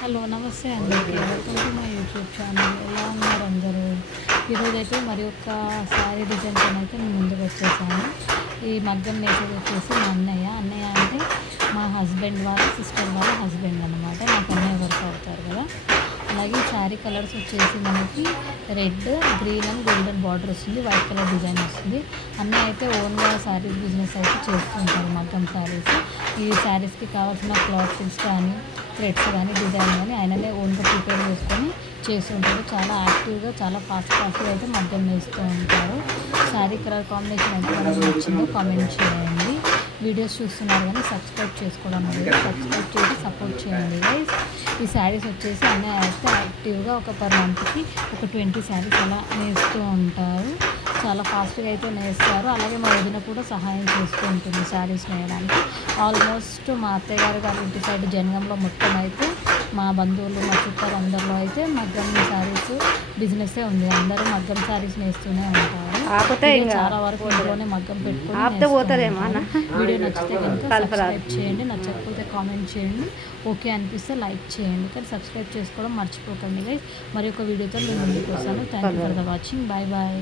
Hello నమస్తే అందరికీ welcome to my YouTube channel. ఎలా ఉన్నారు అందరూ? ఈరోజైతే మరి ఒక శారీ డిజైన్తో అయితే నేను ముందుకు వచ్చేసాను. ఈ మగ్గం నేసేది వచ్చేసి మా అన్నయ్య అంటే మా హస్బెండ్ వాళ్ళ సిస్టర్ వాళ్ళ హస్బెండ్ అనమాట. నాకు అన్నయ్య వర్క్ అవుతారు కదా. అలాగే శారీ కలర్స్ వచ్చేసి మనకి red, green and golden border వస్తుంది, వైట్ కలర్ డిజైన్ వస్తుంది. అన్నయ్య అయితే ఓన్గా శారీస్ బిజినెస్ అయితే చేస్తూ ఉంటారు, మగ్గం శారీస్. ఈ శారీస్కి కావాల్సిన క్లాత్స్ కానీ థ్రెడ్స్ కానీ డిజైన్ కానీ ఆయననే ఓన్గా ప్రిపేర్ చేసుకొని చేస్తుంటారు. చాలా యాక్టివ్గా చాలా ఫాస్ట్గా అయితే మగ్గం వేస్తూ ఉంటారు. శారీ కలర్ కాంబినేషన్ అయితే మనకు నచ్చిందో కామెంట్ చేయండి. వీడియోస్ చూస్తున్నారు కానీ సబ్స్క్రైబ్ చేసుకోవడం లేదు, సబ్స్క్రైబ్ చేసి సపోర్ట్ చేయండి గైస్. ఈ శారీస్ వచ్చేసి అన్నీ అయితే యాక్టివ్గా ఒక పర్ మంత్కి ఒక 20 శారీస్ అలా నేస్తూ ఉంటారు. చాలా ఫాస్ట్గా అయితే నేస్తారు. అలాగే మా వదిన కూడా సహాయం చేస్తూ ఉంటుంది శారీస్ నేయడానికి. ఆల్మోస్ట్ మా అత్తయ్య గారి ఇంటి సైడ్ జనగంలో మొత్తం అయితే మా బంధువులు మా చుట్టాలు అందరిలో అయితే మగ్గం శారీస్ బిజినెస్సే ఉంది. అందరూ మగ్గం శారీస్ నేస్తూనే ఉంటారు. చాలా వరకు ఇంట్లోనే మగ్గం పెట్టుకొని వీడియో నచ్చితే కనుక సబ్స్క్రైబ్ చేయండి, నచ్చకపోతే కామెంట్ చేయండి, ఓకే అనిపిస్తే లైక్ చేయండి. కానీ సబ్స్క్రైబ్ చేసుకోవడం మర్చిపోకండి గైస్. మరి ఒక వీడియోతో నేను ముందుకు వస్తాను. Thank you for the watching. Bye bye.